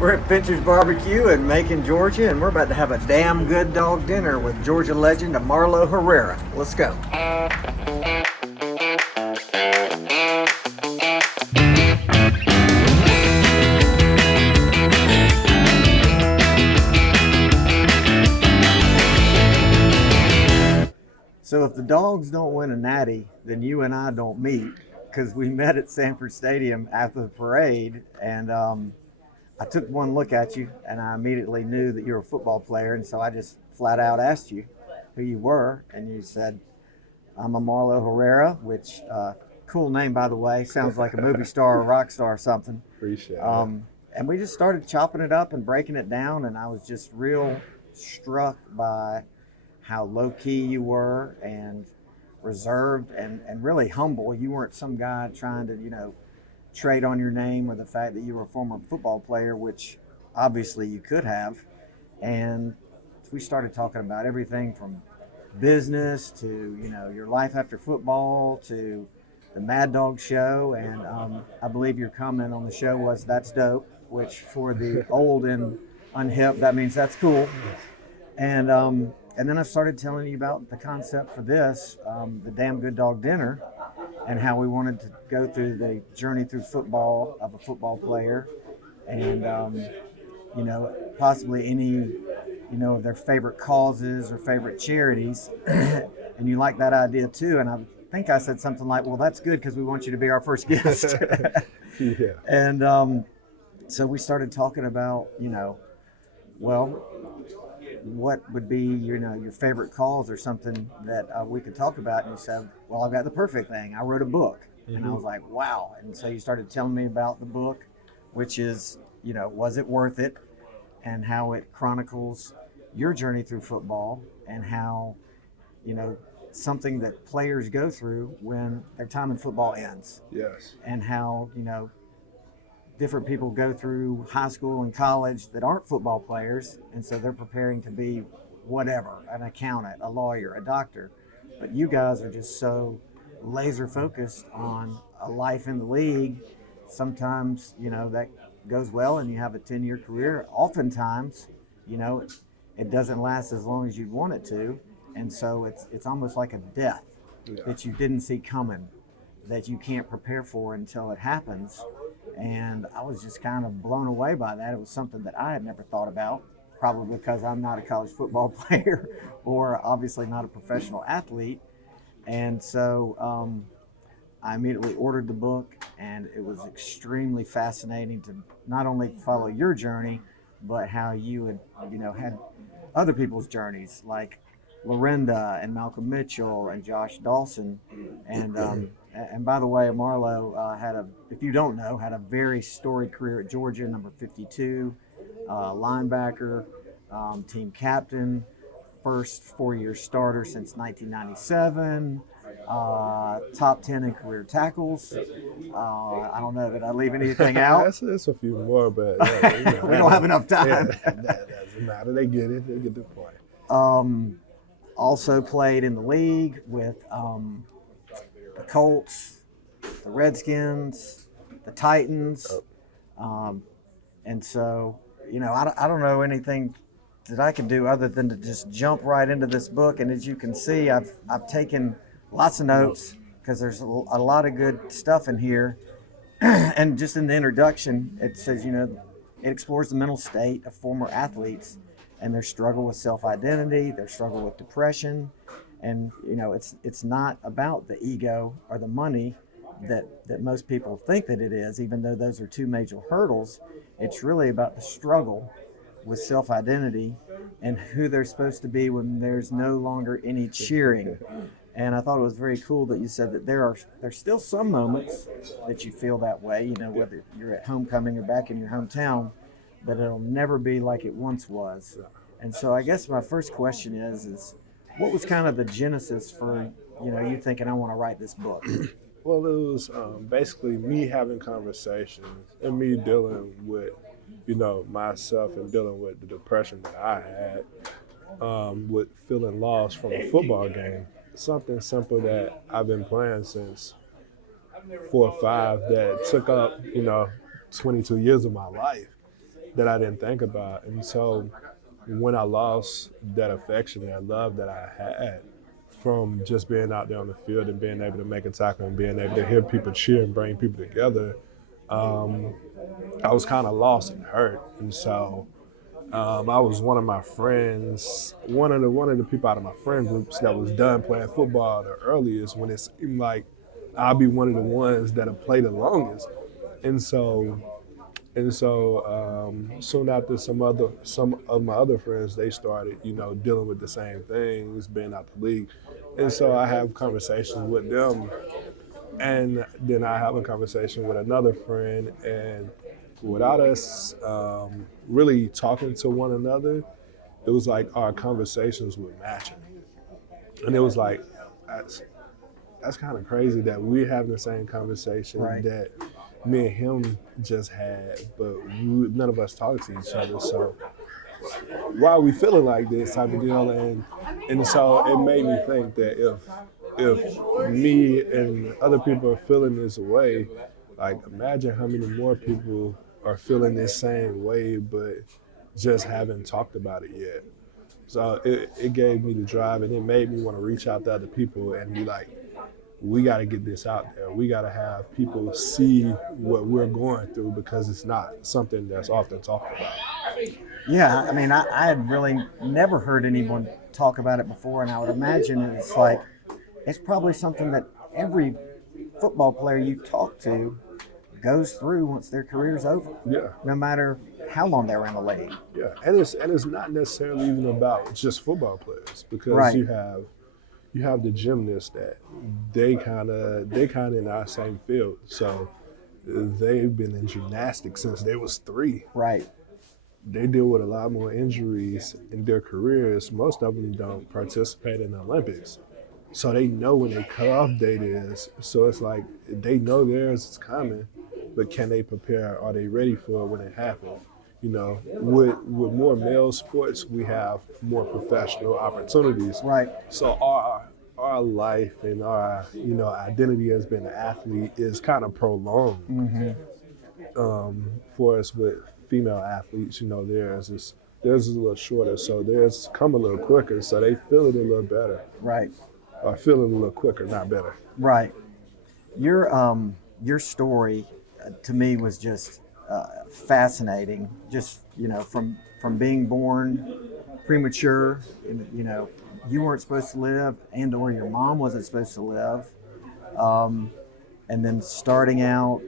We're at Fincher's Barbecue in Macon, Georgia, and we're about to have a damn good dog dinner with Georgia legend AmarloHerrera. Let's go. So if the dogs don't win a natty, then you and I don't meet, because we met at Sanford Stadium after the parade, and I took one look at you, and I immediately knew that you were a football player, and so I just flat out asked you who you were, and you said, "I'm AmarloHerrera," which cool name, by the way. Sounds like a movie star or a rock star or something. Appreciate it. And we just started chopping it up and breaking it down, and I was just real struck by how low-key you were and reserved and really humble. You weren't some guy trying to, trade on your name or the fact that you were a former football player, which obviously you could have. And we started talking about everything from business to, your life after football to the Mad Dog show. And I believe your comment on the show was, "That's dope," which for the old and unhip, that means that's cool. And then I started telling you about the concept for this, the Damn Good Dog Dinner, and how we wanted to go through the journey through football of a football player, and possibly any, of their favorite causes or favorite charities. And you like that idea too. And I think I said something like, "Well, that's good because we want you to be our first guest." Yeah. And so we started talking about, what would be your favorite cause or something that we could talk about. And you said, "Well, I've got the perfect thing. I wrote a book." And I was like, "Wow." And so you started telling me about the book, which is, Was It Worth It, and how it chronicles your journey through football and how, something that players go through when their time in football ends. Yes. And how, different people go through high school and college that aren't football players, and so they're preparing to be whatever, an accountant, a lawyer, a doctor. But you guys are just so laser focused on a life in the league. Sometimes, that goes well and you have a 10-year career. Oftentimes, it doesn't last as long as you'd want it to. And so it's almost like a death that you didn't see coming, that you can't prepare for until it happens. And I was just kind of blown away by that. It was something that I had never thought about, probably because I'm not a college football player or obviously not a professional athlete. And so I immediately ordered the book, and it was extremely fascinating to not only follow your journey, but how you had, had other people's journeys, like Lorinda and Malcolm Mitchell and Josh Dawson. And by the way, Amarlo if you don't know, had a very storied career at Georgia, number 52, linebacker, team captain, first 4-year starter since 1997, top 10 in career tackles. I don't know, did I leave anything out? That's a few more, but we don't have enough time. That doesn't matter. They get it. They get the point. Also played in the league with the Colts, the Redskins, the Titans. And so, I don't know anything that I can do other than to just jump right into this book. And as you can see, I've taken lots of notes because there's a lot of good stuff in here. And just in the introduction, it says, it explores the mental state of former athletes and their struggle with self-identity, their struggle with depression. And, it's not about the ego or the money that most people think that it is, even though those are two major hurdles. It's really about the struggle with self-identity and who they're supposed to be when there's no longer any cheering. And I thought it was very cool that you said that there's still some moments that you feel that way, whether you're at homecoming or back in your hometown, but it'll never be like it once was. And so I guess my first question is what was kind of the genesis for, you thinking, I want to write this book? Well, it was basically me having conversations and me dealing with, myself and dealing with the depression that I had, with feeling lost from a football game. Something simple that I've been playing since 4 or 5 that took up, 22 years of my life. that I didn't think about. And so when I lost that affection, that love that I had from just being out there on the field and being able to make a tackle and being able to hear people cheer and bring people together, I was kind of lost and hurt. And so I was one of my friends, one of the people out of my friend groups that was done playing football the earliest, when it seemed like I'll be one of the ones that'll play the longest. And so soon after, some of my other friends, they started, dealing with the same things, being out the league. And so I have conversations with them, and then I have a conversation with another friend, and without us really talking to one another, it was like our conversations were matching. And it was like, that's kind of crazy that we're having the same conversation Right. that me and him just had, but none of us talk to each other. So why are we feeling like this type of deal? And so it made me think that if me and other people are feeling this way, like, imagine how many more people are feeling this same way, but just haven't talked about it yet. So it gave me the drive, and it made me want to reach out to other people and be like, we got to get this out there. We got to have people see what we're going through, because it's not something that's often talked about. Yeah, I mean, I had really never heard anyone talk about it before, and I would imagine it's like it's probably something that every football player you talk to goes through once their career's over, Yeah, no matter how long they were in the league. yeah, and it's not necessarily even about just football players, because Right. you have the gymnasts that they kind of in our same field, so they've been in gymnastics since they was 3. Right. They deal with a lot more injuries in their careers. Most of them don't participate in the Olympics. So they know when their cutoff date is. So it's like they know theirs is coming, but can they prepare? Are they ready for it when it happens? With more male sports, we have more professional opportunities. Right. So our life and our identity as being an athlete is kind of prolonged. For us with female athletes, theirs is a little shorter, so theirs come a little quicker, so they feel it a little better. Right. Or feel it a little quicker, not better. Right. Your story to me was just fascinating. Just from being born premature, you weren't supposed to live, or your mom wasn't supposed to live, and then starting out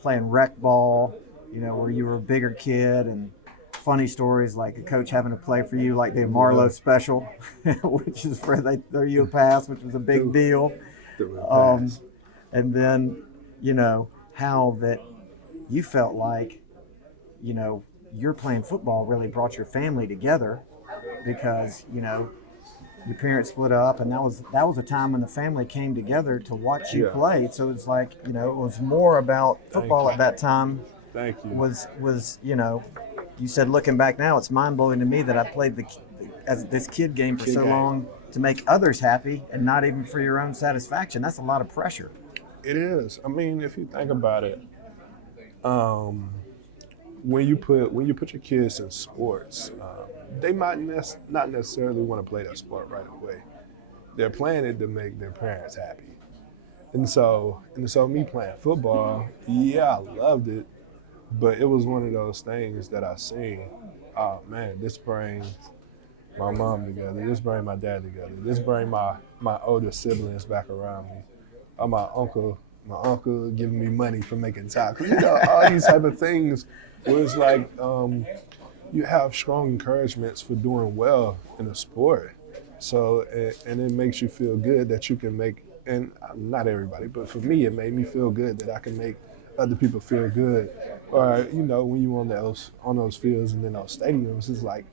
playing rec ball, where you were a bigger kid, and funny stories like a coach having to play for you, like the Amarlo special, which is where they throw you a pass, which was a big deal. And then, how that you felt like, you're playing football really brought your family together, because, your parents split up, and that was a time when the family came together to watch you play. So it's like, it was more about football at that time. Thank you. Was you said, looking back now, it's mind blowing to me that I played this kid game for so long to make others happy, and not even for your own satisfaction. That's a lot of pressure. It is. I mean, if you think about it, when you put your kids in sports, they might not necessarily want to play that sport right away. They're playing it to make their parents happy. And so me playing football, I loved it, but it was one of those things that I seen, oh man, this brings my mom together, this brings my dad together, this brings my older siblings back around me. My uncle giving me money for making tackles. All these type of things where it's like you have strong encouragements for doing well in a sport. So, and it makes you feel good that you can make, and not everybody, but for me, it made me feel good that I can make other people feel good. Or, when you on those fields and in those stadiums, it's like,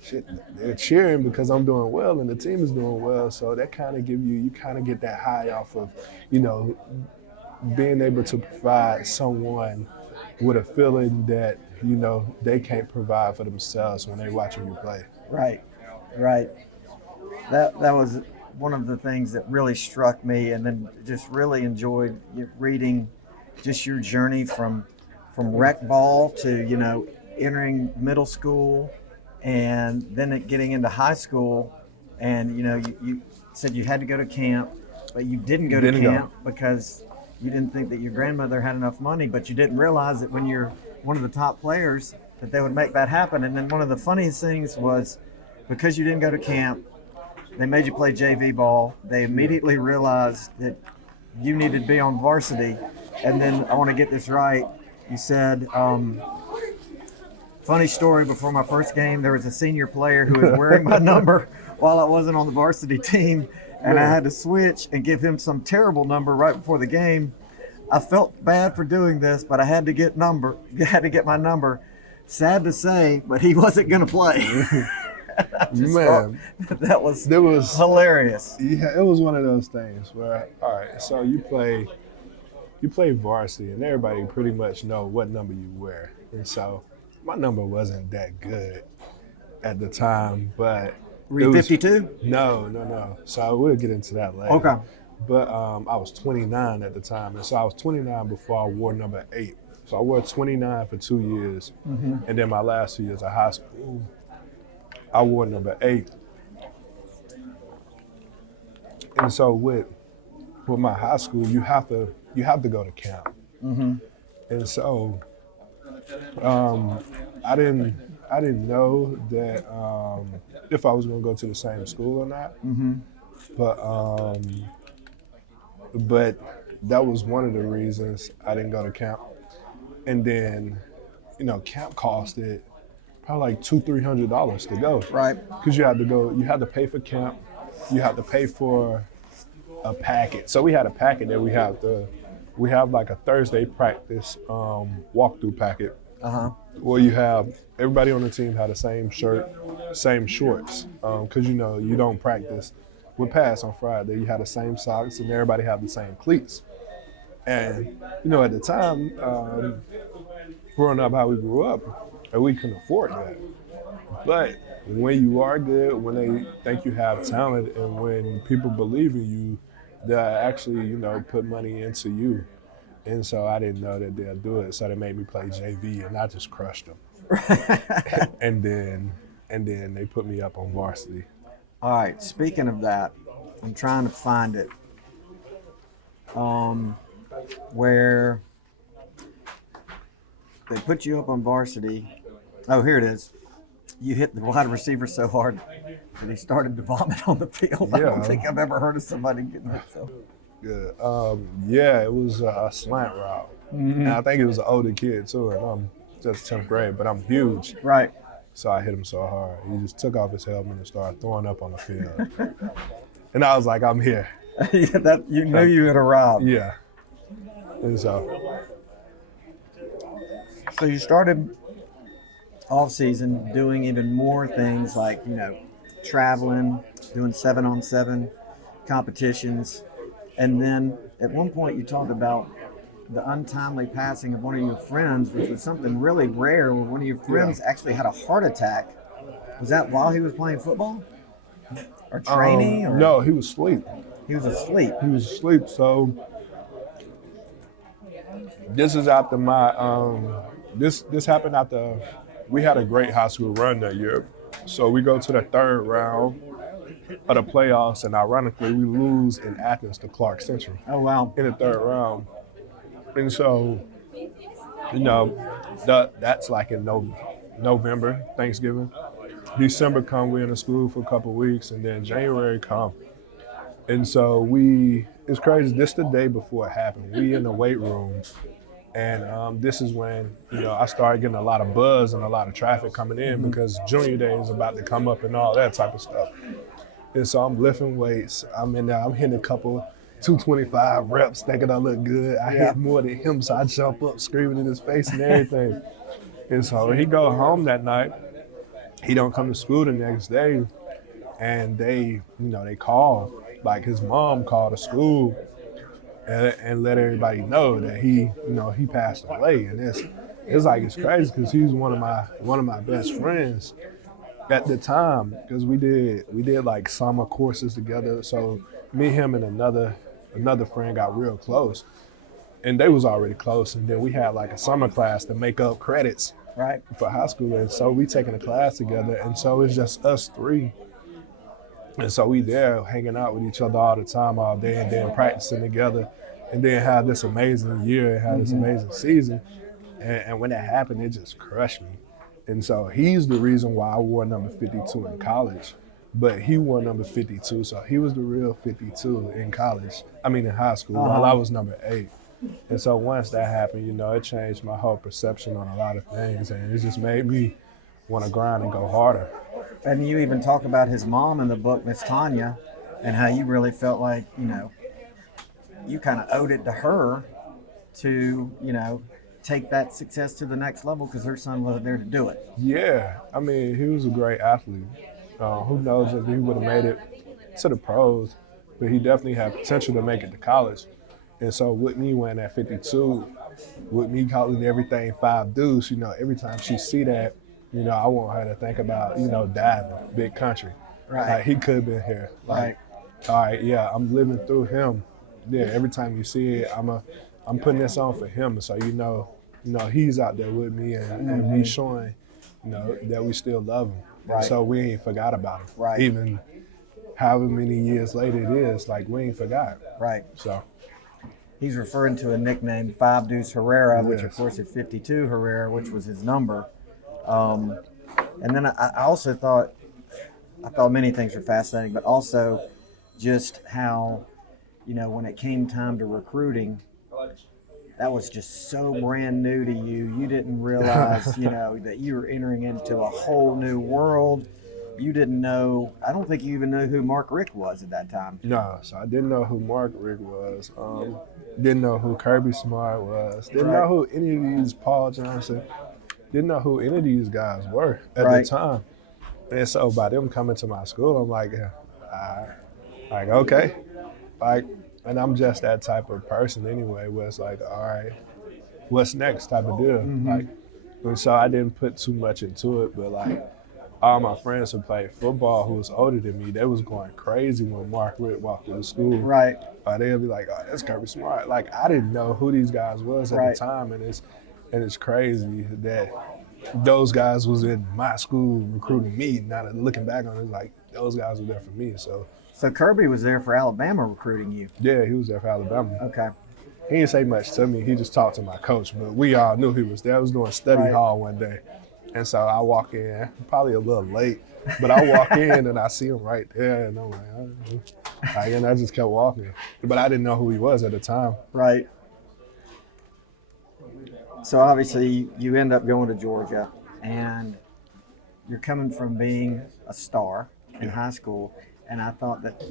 shit, they're cheering because I'm doing well and the team is doing well. So that kind of you kind of get that high off of, being able to provide someone with a feeling that, they can't provide for themselves when they're watching you play. Right. That was one of the things that really struck me, and then just really enjoyed reading just your journey from rec ball to, entering middle school and then getting into high school, and you said you had to go to camp, but you didn't go to camp because you didn't think that your grandmother had enough money, but you didn't realize that when you're one of the top players that they would make that happen. And then one of the funniest things was, because you didn't go to camp, they made you play JV ball. They immediately realized that you needed to be on varsity. And then, I want to get this right, you said, funny story, before my first game, there was a senior player who was wearing my number while I wasn't on the varsity team, and I had to switch and give him some terrible number right before the game. I felt bad for doing this, but I had to get my number. Sad to say, but he wasn't going to play. Man, that was hilarious. Yeah, it was one of those things where, all right, so you play varsity, and everybody pretty much know what number you wear. And so my number wasn't that good at the time, but were you 52? No. So we'll get into that later. Okay. But I was 29 at the time, and so I was 29 before I wore number 8. So I wore 29 for 2 years, and then my last 2 years of high school, I wore number 8. And so with my high school, you have to go to camp. And so I didn't know that if I was going to go to the same school or not. But that was one of the reasons I didn't go to camp. And then, camp costed probably like $200-300 to go. Right. Because you had to pay for camp, you had to pay for a packet. So we had a packet that we have like a Thursday practice walkthrough packet. Where you have everybody on the team had the same shirt, same shorts. Because you don't practice with pads on Friday. You had the same socks, and everybody had the same cleats. And at the time, growing up how we grew up, we couldn't afford that. But when you are good, when they think you have talent, and when people believe in you, they actually put money into you. And so I didn't know that they'll do it. So they made me play JV, and I just crushed them. and then they put me up on varsity. All right. Speaking of that, I'm trying to find it. Where they put you up on varsity. Oh, here it is. You hit the wide receiver so hard that he started to vomit on the field. Yeah. I don't think I've ever heard of somebody getting hit so. Yeah, it was a slant route. And I think it was an older kid too, and I'm just 10th grade, but I'm huge. Right. So I hit him so hard. He just took off his helmet and started throwing up on the field. And I was like, I'm here. You knew you had arrived. Yeah. And so you started off season doing even more things like, traveling, doing 7-on-7 competitions. And then at one point you talked about the untimely passing of one of your friends, which was something really rare, where one of your friends actually had a heart attack. Was that while he was playing football? Or training? No, he was asleep. He was asleep. So this is after my this happened after we had a great high school run that year. So we go to the 3rd round of the playoffs, and ironically we lose in Athens to Clark Central. Oh wow. In the 3rd round. And so, that's like in November, Thanksgiving. December come, we're in the school for a couple of weeks, and then January come. And so it's crazy, this the day before it happened. We in the weight room, and this is when, I started getting a lot of buzz and a lot of traffic coming in because junior day is about to come up and all that type of stuff. And so I'm lifting weights, I'm in there, I'm hitting a couple 225 reps, thinking I look good. I hit more than him, so I jump up screaming in his face and everything. And so he go home that night. He don't come to school the next day, and they call, like his mom called the school and let everybody know that he passed away. And it's crazy because he's one of my best friends at the time, because we did like summer courses together. So me, him, and another friend got real close, and they was already close. And then we had like a summer class to make up credits Right. for high school. And so we taking a class together. And so it's just us three. And so we there hanging out with each other all the time, all day, and then practicing together, and then have this amazing year, and have this amazing season. And when that happened, it just crushed me. And so he's the reason why I wore number 52 in college, but he wore number 52. So he was the real 52 in college. I mean, in high school, while I was number 8. And so once that happened, you know, it changed my whole perception on a lot of things, and it just made me want to grind and go harder. And you even talk about his mom in the book, Miss Tanya, and how you really felt like, you know, you kind of owed it to her to, you know, take that success to the next level because her son wasn't there to do it. Yeah, I mean, he was a great athlete. Who knows if he would have made it to the pros, but he definitely had potential to make it to college. And so with me wearing that 52, with me calling everything 5 deuce, you know, every time she see that, you know, I want her to think about, you know, diving, big country. Right. Like, he could have been here. Like, all right, yeah, I'm living through him. Yeah, every time you see it, I'm putting this on for him, so you know, he's out there with me, and me showing, you know, that we still love him. Right. So we ain't forgot about him. Right. Even however many years later it is, like, we ain't forgot. Right. So he's referring to a nickname, 5 Deuce Herrera, which of Yes. course is 52 Herrera, which was his number. And then I also thought many things were fascinating, but also just how, you know, when it came time to recruiting, that was just so brand new to you. You didn't realize, you know, that you were entering into a whole new world. You didn't know, I don't think you even knew who Mark Richt was at that time. no, so I didn't know who Mark Richt was. Didn't know who Kirby Smart was. Didn't know who any of these Paul Johnson. Didn't know who any of these guys were at the time. And so by them coming to my school, I'm like, like, okay. Like, and I'm just that type of person anyway, where it's like, all right, what's next type of deal. Like, and so I didn't put too much into it, but like all my friends who played football who was older than me, they was going crazy when Mark Richt walked into school. Right. They'll be like, oh, that's Kirby Smart. Like, I didn't know who these guys was at the time, and it's crazy that those guys was in my school recruiting me. Now that looking back on it, like, those guys were there for me. So Kirby was there for Alabama recruiting you. yeah, he was there for Alabama. Okay. He didn't say much to me. He just talked to my coach, but we all knew he was there. I was doing study hall one day. And so I walk in, probably a little late, but I walk in and I see him right there, and I'm like, oh. And I just kept walking. But I didn't know who he was at the time. Right. So obviously you end up going to Georgia, and you're coming from being a star in high school, and I thought that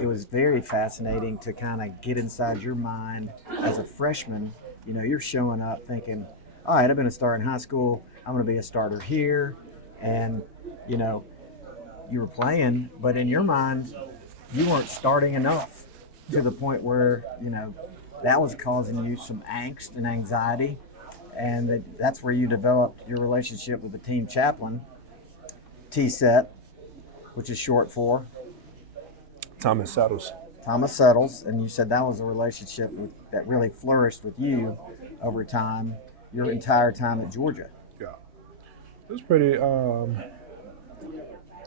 it was very fascinating to kind of get inside your mind as a freshman. You know, you're showing up thinking, all right, I've been a star in high school, I'm going to be a starter here, and, you know, you were playing, but in your mind, you weren't starting enough to the point where, you know, that was causing you some angst and anxiety. And that's where you developed your relationship with the team chaplain, T-Set, which is short for Thomas Settles. Thomas Settles. And you said that was a relationship that really flourished with you over time, your entire time at Georgia. Yeah. It was pretty,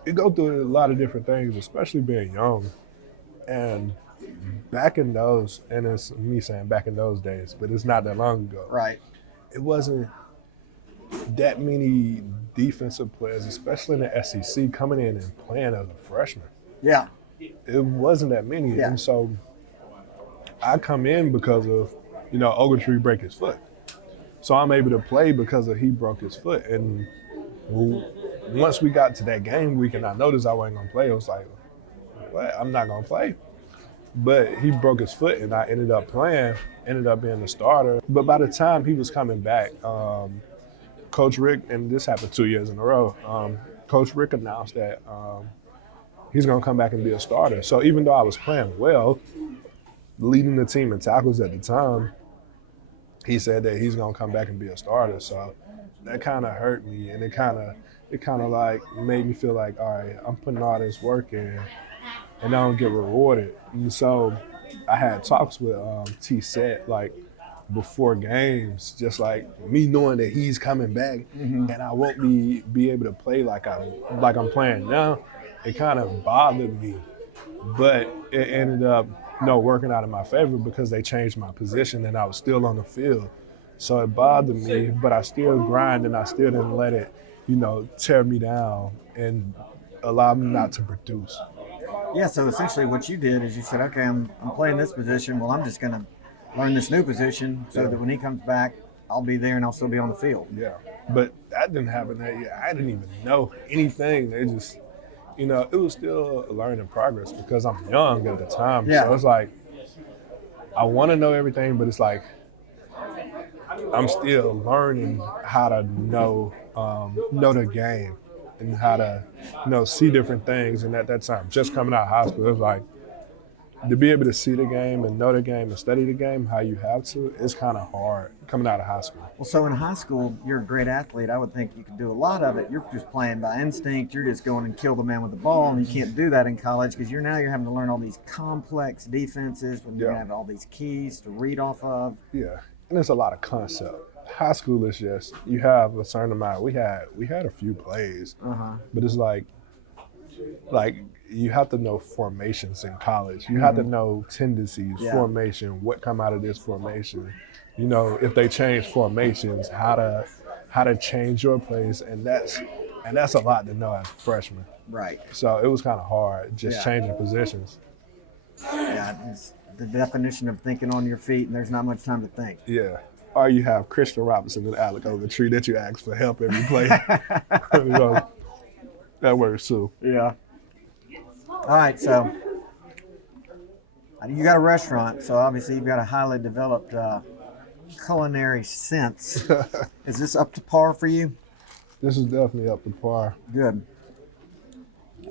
you go through a lot of different things, especially being young. And back in those, and it's me saying back in those days, but it's not that long ago. Right. It wasn't that many defensive players, especially in the SEC, coming in and playing as a freshman. Yeah. It wasn't that many. Yeah. And so I come in because of, you know, Ogletree break his foot. So I'm able to play because of he broke his foot. And once we got to that game week and I noticed I wasn't going to play, I was like, what? I'm not going to play. But he broke his foot and I ended up playing, ended up being the starter. But by the time he was coming back, Coach Richt, and this happened 2 years in a row, Coach Richt announced that he's going to come back and be a starter. So even though I was playing well, leading the team in tackles at the time, he said that he's going to come back and be a starter. So that kind of hurt me, and it kind of like made me feel like, all right, I'm putting all this work in, and I don't get rewarded. And so I had talks with T-Set, like, before games, just like me knowing that he's coming back and I won't be able to play like I'm playing now, it kind of bothered me. But it ended up working out in my favor because they changed my position and I was still on the field. So it bothered me, but I still grind and I still didn't let it, tear me down and allow me not to produce. Yeah, so essentially what you did is you said, okay, I'm playing this position. Well, I'm just going to learn this new position so that when he comes back, I'll be there and I'll still be on the field. Yeah, but that didn't happen that year. I didn't even know anything. They just, it was still a learning progress because I'm young at the time. Yeah. So it's like, I want to know everything, but it's like, I'm still learning how to know the game and how to, see different things. And at that time, just coming out of high school, it was like, to be able to see the game and know the game and study the game how you have to, it's kind of hard coming out of high school. Well, so in high school, you're a great athlete. I would think you could do a lot of it. You're just playing by instinct. You're just going and kill the man with the ball, and you can't do that in college because you're having to learn all these complex defenses when you have all these keys to read off of. Yeah, and there's a lot of concept. High school is just, you have a certain amount. We had a few plays, but it's like you have to know formations in college. You have to know tendencies, formation, what come out of this formation. If they change formations, how to change your plays, and that's a lot to know as a freshman. Right. So it was kind of hard just changing positions. Yeah, it's the definition of thinking on your feet, and there's not much time to think. Yeah. Or you have Christian Robinson and Alec Ogletree that you ask for help every play. That works too. Yeah. All right, so you got a restaurant, so obviously you've got a highly developed culinary sense. Is this up to par for you? This is definitely up to par. Good.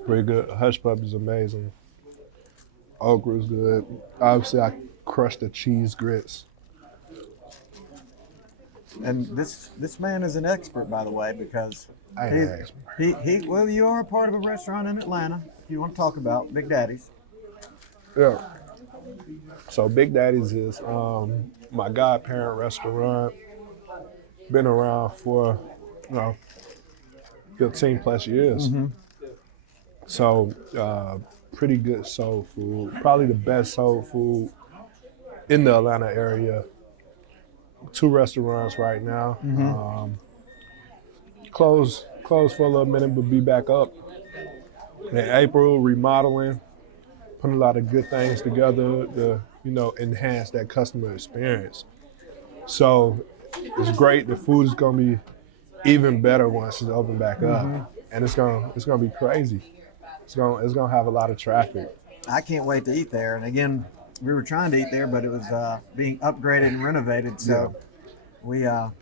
Pretty good. Hush Puppy is amazing. Okra's good. Obviously, I crushed the cheese grits. And this man is an expert, by the way, because well, you are a part of a restaurant in Atlanta. If you want to talk about Big Daddy's. Yeah. So Big Daddy's is my godparent restaurant. Been around for 15 plus years. So pretty good soul food. Probably the best soul food in the Atlanta area. 2 restaurants right now. Closed for a little minute, but be back up. In April, remodeling, putting a lot of good things together to, enhance that customer experience. So it's great. The food is gonna be even better once it's open back up, and it's gonna be crazy. It's gonna have a lot of traffic. I can't wait to eat there. And again, we were trying to eat there, but it was being upgraded and renovated. So we had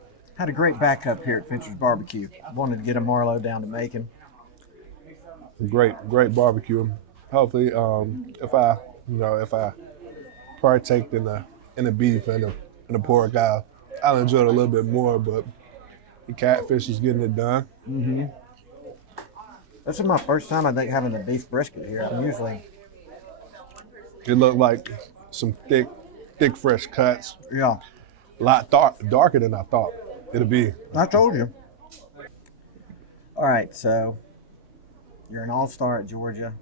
a great backup here at Fincher's Barbecue. Wanted to get a Marlo down to Macon. Great barbecue. Hopefully, if I partake in the beef and the pork, I'll enjoy it a little bit more. But the catfish is getting it done. This is my first time, I think, having the beef brisket here. I'm usually. It looked like some thick, fresh cuts. Yeah. A lot darker than I thought it'd be. I told you. All right, so you're an all-star at Georgia,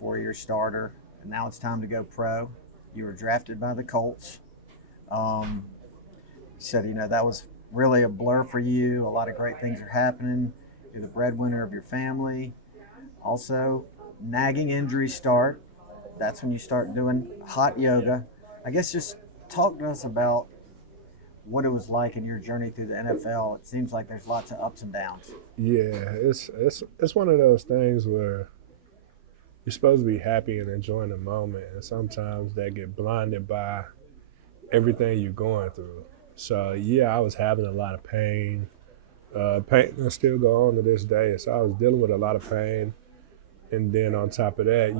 4-year starter, and now it's time to go pro. You were drafted by the Colts. You said, that was really a blur for you. A lot of great things are happening. You're the breadwinner of your family. Also, nagging injuries start. That's when you start doing hot yoga. I guess just talk to us about what it was like in your journey through the NFL. It seems like there's lots of ups and downs. Yeah, it's one of those things where you're supposed to be happy and enjoying the moment, and sometimes that get blinded by everything you're going through. So yeah, I was having a lot of pain. Pain I still go on to this day. So I was dealing with a lot of pain. And then on top of that,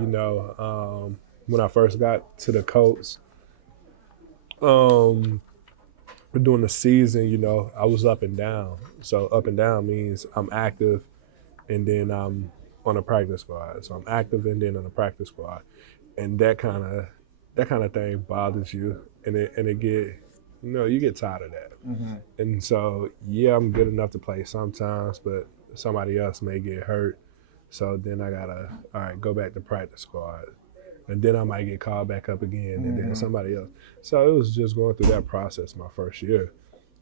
when I first got to the Colts, during the season, I was up and down. So up and down means I'm active and then I'm on a practice squad. So I'm active and then on a practice squad. And that kind of thing bothers you, and it get you get tired of that. Mm-hmm. And so, yeah, I'm good enough to play sometimes, but somebody else may get hurt. So then I gotta, all right, go back to practice squad. And then I might get called back up again, and then somebody else. So it was just going through that process my first year.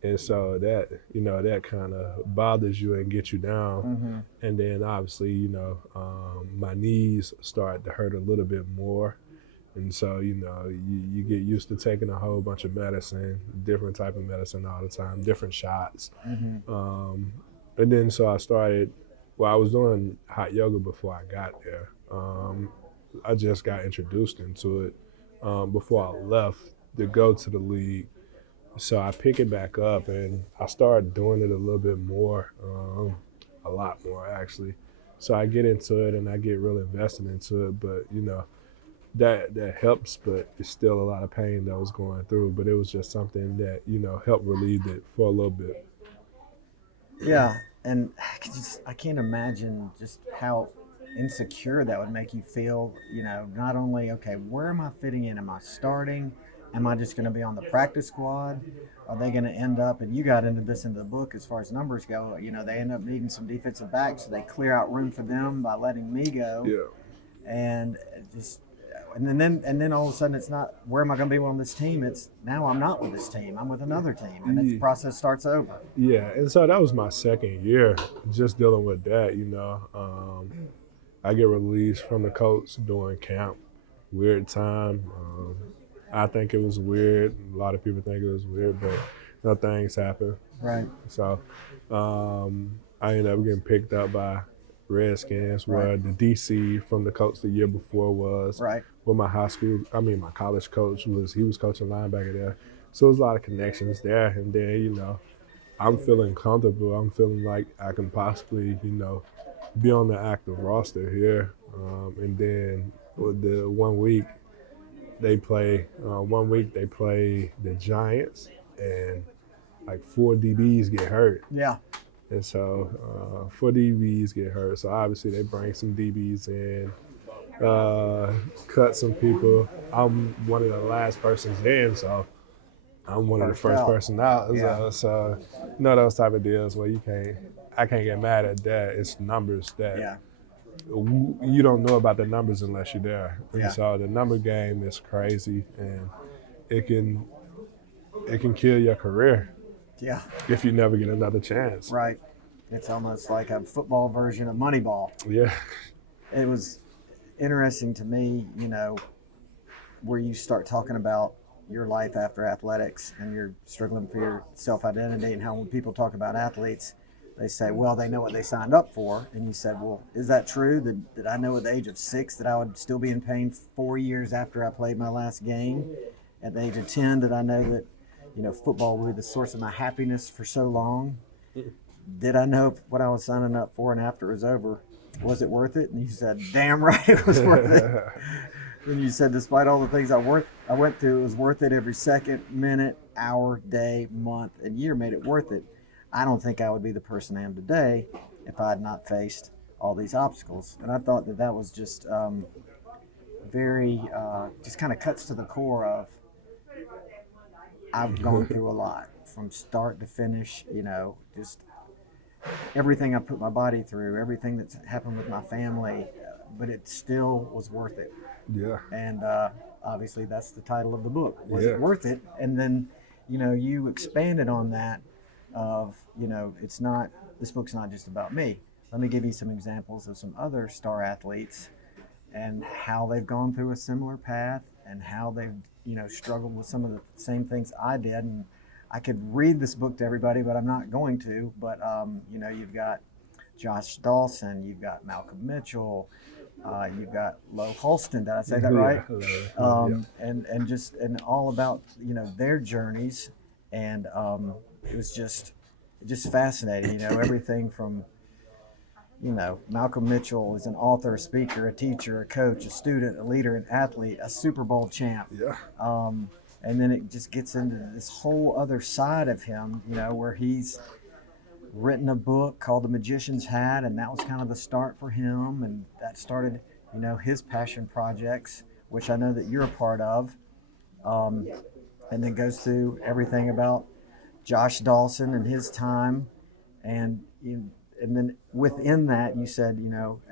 And so that, that kind of bothers you and gets you down. Mm-hmm. And then obviously, my knees start to hurt a little bit more. And so, you get used to taking a whole bunch of medicine, different type of medicine all the time, different shots. Mm-hmm. And then so I was doing hot yoga before I got there. I just got introduced into it before I left to go to the league. So I pick it back up and I started doing it a little bit more, a lot more actually. So I get into it and I get really invested into it, but that helps, but it's still a lot of pain that I was going through. But it was just something that helped relieve it for a little bit. Yeah, and I can't imagine just how insecure that would make you feel. Not only, okay, where am I fitting in? Am I starting? Am I just going to be on the practice squad? Are they going to end up, and you got into this in the book as far as numbers go, they end up needing some defensive backs, so they clear out room for them by letting me go. Yeah. And then all of a sudden it's not, where am I going to be on this team? It's now I'm not with this team. I'm with another team, and the process starts over. Yeah, and so that was my second year just dealing with that, I get released from the coach during camp. Weird time. I think it was weird. A lot of people think it was weird, but things happen. Right. So I ended up getting picked up by Redskins, where the DC from the coach the year before was. Right. Where my college coach he was coaching linebacker there. So there's a lot of connections there. And then, I'm feeling comfortable. I'm feeling like I can possibly, be on the active roster here. And then with the 1 week they play the Giants, and like 4 DBs get hurt. Yeah. And so 4 DBs get hurt. So obviously they bring some DBs in, cut some people. I'm one of the last persons in, so I'm one of the first person out. Yeah. So those type of deals where I can't get mad at that. It's numbers that you don't know about the numbers unless you're there. And so the number game is crazy, and it can kill your career. Yeah. If you never get another chance. Right. It's almost like a football version of Moneyball. Yeah. It was interesting to me, where you start talking about your life after athletics and you're struggling for your self-identity, and how when people talk about athletes, they say, well, they know what they signed up for. And you said, well, is that true? Did I know at the age of 6 that I would still be in pain 4 years after I played my last game? At the age of 10, did I know that, football would be the source of my happiness for so long? Did I know what I was signing up for, and after it was over, was it worth it? And you said, damn right it was worth it. And you said, despite all the things I went through, it was worth it. Every second, minute, hour, day, month, and year made it worth it. I don't think I would be the person I am today if I had not faced all these obstacles. And I thought that was just very, just kind of cuts to the core of, I've gone through a lot from start to finish, just everything I put my body through, everything that's happened with my family, but it still was worth it. Yeah. And obviously that's the title of the book. Was it worth it? And then, you expanded on that of, this book's not just about me. Let me give you some examples of some other star athletes and how they've gone through a similar path, and how they've, struggled with some of the same things I did. And I could read this book to everybody, but I'm not going to. But, you've got Josh Dawson, you've got Malcolm Mitchell, you've got Lo Holston, did I say that right? And all about, their journeys. And it was just fascinating, everything from, Malcolm Mitchell is an author, a speaker, a teacher, a coach, a student, a leader, an athlete, a Super Bowl champ. Yeah. And then it just gets into this whole other side of him, where he's written a book called The Magician's Hat, and that was kind of the start for him. And that started, his passion projects, which I know that you're a part of. And and then goes through everything about Josh Dawson and his time, and and then within that, you said,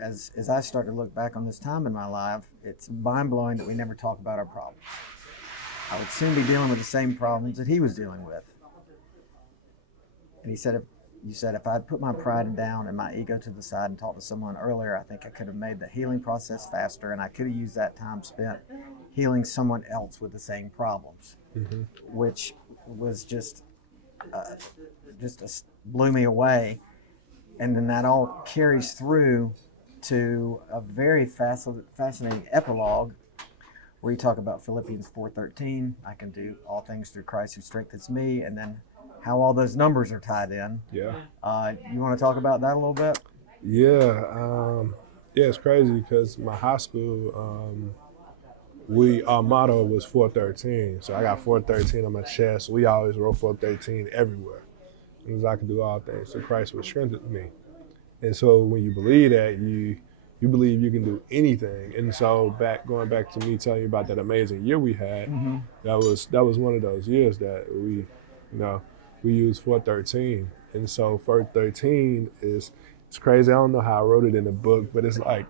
as I start to look back on this time in my life, it's mind blowing that we never talk about our problems. I would soon be dealing with the same problems that he was dealing with. And you said if I'd put my pride down and my ego to the side and talked to someone earlier, I think I could have made the healing process faster, and I could have used that time spent healing someone else with the same problems, which was just blew me away. And then that all carries through to a very fascinating epilogue where you talk about Philippians 4:13. I can do all things through Christ who strengthens me, and then how all those numbers are tied in. Yeah. You want to talk about that a little bit? Yeah. Yeah, it's crazy because my high school, our motto was 413. So I got 413 on my chest. We always wrote 413 everywhere. Because I can do all things through Christ which strengthens me. And so when you believe that, you believe you can do anything. And so going back to me telling you about that amazing year we had, that was one of those years that we used 413. And so 413 it's crazy. I don't know how I wrote it in the book, but it's like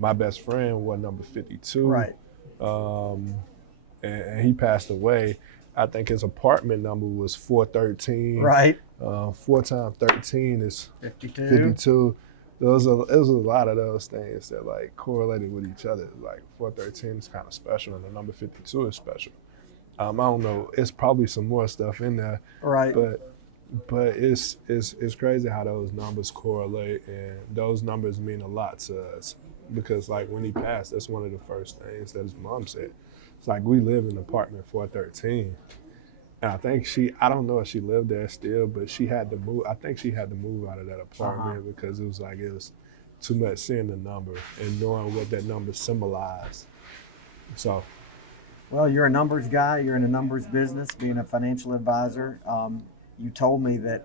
my best friend was number 52. Right. And he passed away. I think his apartment number was 413. Right. 4 times 13 is 52. 52. There was a lot of those things that like correlated with each other. Like 413 is kind of special, and the number 52 is special. I don't know. It's probably some more stuff in there. Right. But it's crazy how those numbers correlate, and those numbers mean a lot to us because like when he passed, that's one of the first things that his mom said. It's like we live in apartment 413. And I think I don't know if she lived there still, but she had to move. I think she had to move out of that apartment because it was too much seeing the number and knowing what that number symbolized. So. Well, you're a numbers guy. You're in a numbers business, being a financial advisor. You told me that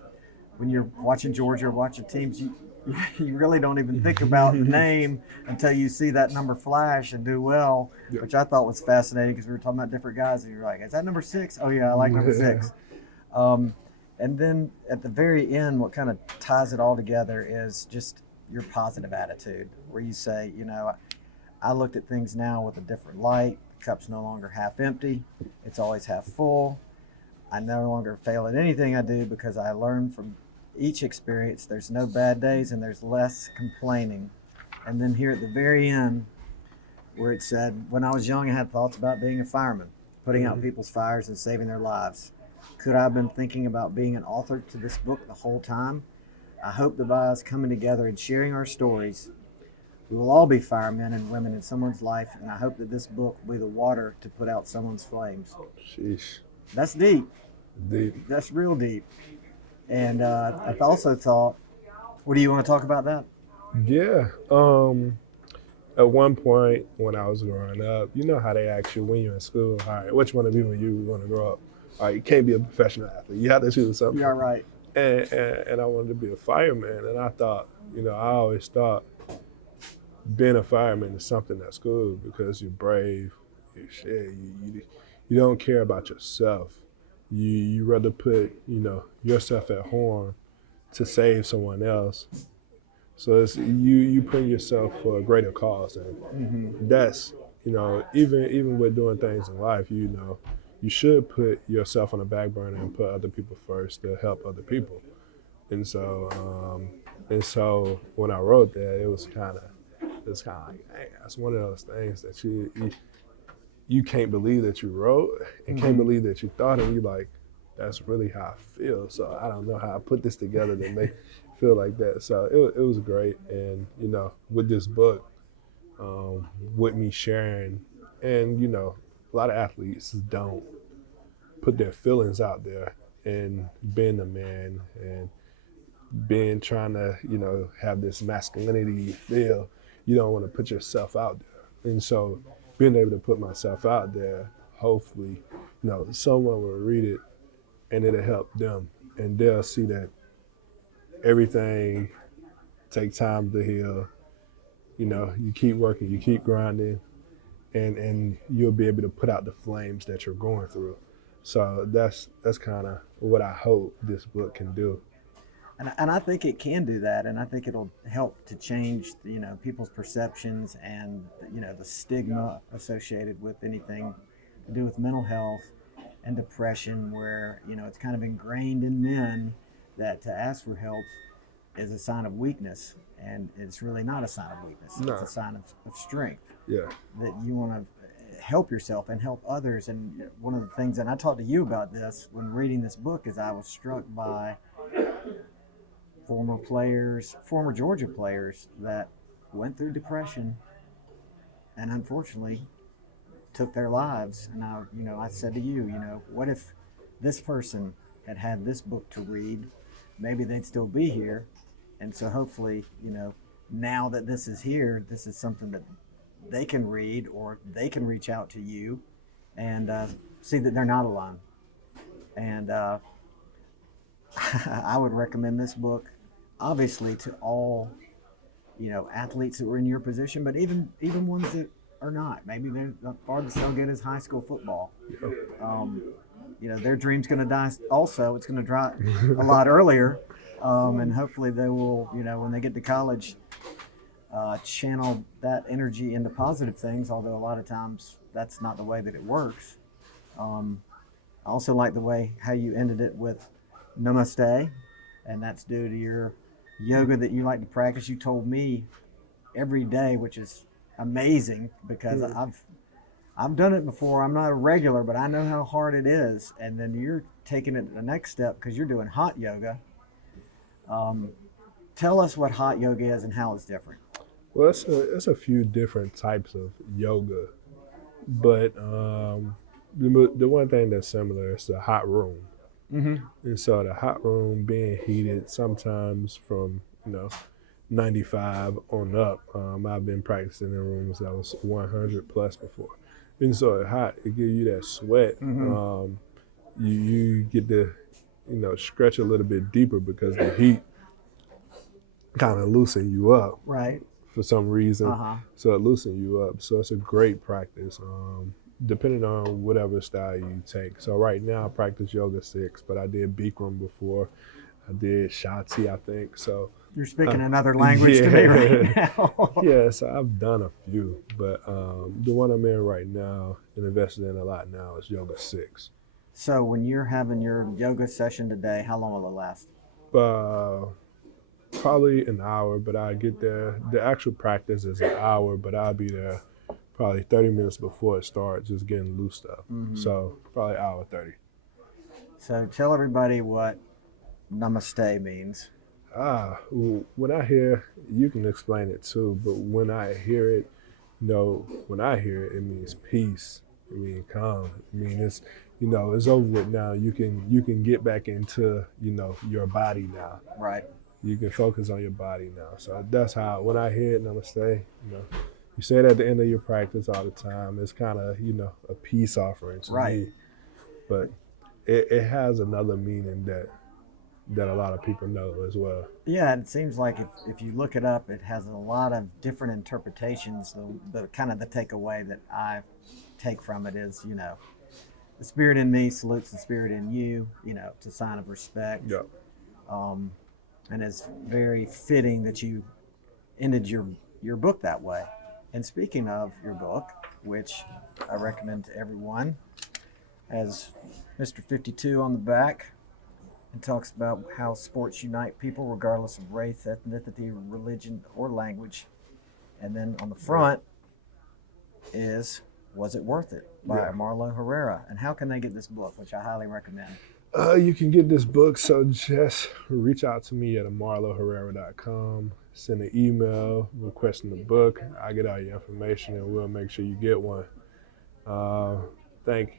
when you're watching Georgia or watching teams, you really don't even think about the name until you see that number flash and do well, which I thought was fascinating because we were talking about different guys, and you're like, is that number 6? Oh, yeah, I like number 6. And then at the very end, what kind of ties it all together is just your positive attitude, where you say, I looked at things now with a different light. The cup's no longer half empty. It's always half full. I no longer fail at anything I do because I learned from each experience. There's no bad days and there's less complaining. And then here at the very end, where it said, when I was young, I had thoughts about being a fireman, putting out people's fires and saving their lives. Could I have been thinking about being an author to this book the whole time? I hope that by us coming together and sharing our stories, we will all be firemen and women in someone's life, and I hope that this book will be the water to put out someone's flames. Sheesh. That's deep. Deep. That's real deep. And I also thought, what do you want to talk about that? Yeah. At one point when I was growing up, you know how they ask you when you're in school, all right, which one of you and you want to grow up? All right, you can't be a professional athlete. You have to choose something. You're right. And I wanted to be a fireman. And I thought, I always thought being a fireman is something that's cool because you're brave, you don't care about yourself. You rather put, yourself at harm to save someone else. So it's you putting yourself for a greater cause, and that's even with doing things in life, you should put yourself on the back burner and put other people first to help other people. And so when I wrote that, it was kind of like, hey, that's one of those things that you can't believe that you wrote and can't believe that you thought, and you like, that's really how I feel. So I don't know how I put this together to make feel like that. So it was great. And, with this book, with me sharing, and, a lot of athletes don't put their feelings out there, and being a man and trying to, have this masculinity you feel, you don't want to put yourself out there. And so being able to put myself out there, hopefully, someone will read it and it'll help them, and they'll see that everything takes time to heal. You keep working, you keep grinding, and you'll be able to put out the flames that you're going through. So that's kind of what I hope this book can do. And I think it can do that, and I think it'll help to change, people's perceptions and, the stigma associated with anything to do with mental health and depression, where, it's kind of ingrained in men that to ask for help is a sign of weakness, and it's really not a sign of weakness. No. It's a sign of strength. Yeah. That you want to help yourself and help others. And one of the things, and I talked to you about this when reading this book, is I was struck by former Georgia players that went through depression and unfortunately took their lives. And I said to you, what if this person had had this book to read? Maybe they'd still be here. And so hopefully, now that this is here, this is something that they can read, or they can reach out to you and see that they're not alone. And I would recommend this book, obviously, to all, athletes that were in your position, but even ones that are not. Maybe they're the farthest they'll get is high school football. Their dream's going to die also. It's going to die a lot earlier. And hopefully they will, when they get to college, channel that energy into positive things, although a lot of times that's not the way that it works. I also like the way how you ended it with namaste, and that's due to your yoga that you like to practice. You told me every day, which is amazing because I've done it before. I'm not a regular, but I know how hard it is. And then you're taking it to the next step because you're doing hot yoga. Tell us what hot yoga is and how it's different. Well, it's a few different types of yoga, but the one thing that's similar is the hot room. Mm-hmm. And so the hot room being heated sometimes from 95 on up. I've been practicing in rooms that was 100 plus before. And so it's hot, it gives you that sweat. Mm-hmm. You get to stretch a little bit deeper because the heat kind of loosen you up. Right. For some reason. Uh-huh. So it loosens you up. So it's a great practice, depending on whatever style you take. So right now I practice Yoga 6, but I did Bikram before. I did Shati, I think. So you're speaking another language to me right now. Yes, I've done a few, but the one I'm in right now and invested in a lot now is Yoga 6. So when you're having your yoga session today, how long will it last? Probably an hour, but I get there. The actual practice is an hour, but I'll be there probably 30 minutes before it starts, just getting loose up. Mm-hmm. So probably hour 30. So tell everybody what namaste means. When I hear, you can explain it too, but when I hear it, it means peace. It means calm. It means it's over with now. You can get back into, your body now. Right. You can focus on your body now. So that's how, when I hear it, namaste, you say it at the end of your practice all the time. It's kind of, a peace offering to me. But it has another meaning that a lot of people know as well. Yeah, it seems like if you look it up, it has a lot of different interpretations. The kind of the takeaway that I take from it is, the spirit in me salutes the spirit in you, it's a sign of respect. Yep. And it's very fitting that you ended your book that way. And speaking of your book, which I recommend to everyone, has Mr. 52 on the back, and talks about how sports unite people regardless of race, ethnicity, religion, or language. And then on the front is Was It Worth It by AmarloHerrera. And how can they get this book, which I highly recommend? You can get this book, so just reach out to me at AmarloHerrera.com. Send an email requesting the book. I get all your information and we'll make sure you get one. Think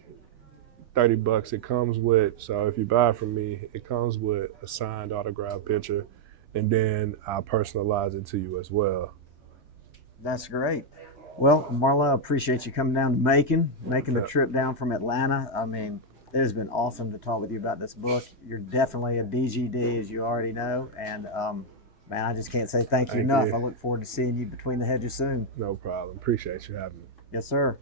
$30 it comes with. So if you buy it from me, it comes with a signed autographed picture, and then I'll personalize it to you as well. That's great. Well, Marlo, I appreciate you coming down to making the trip down from Atlanta. I mean, it has been awesome to talk with you about this book. You're definitely a DGD, as you already know. And, man, I just can't say thank you enough. I look forward to seeing you between the hedges soon. No problem. Appreciate you having me. Yes, sir.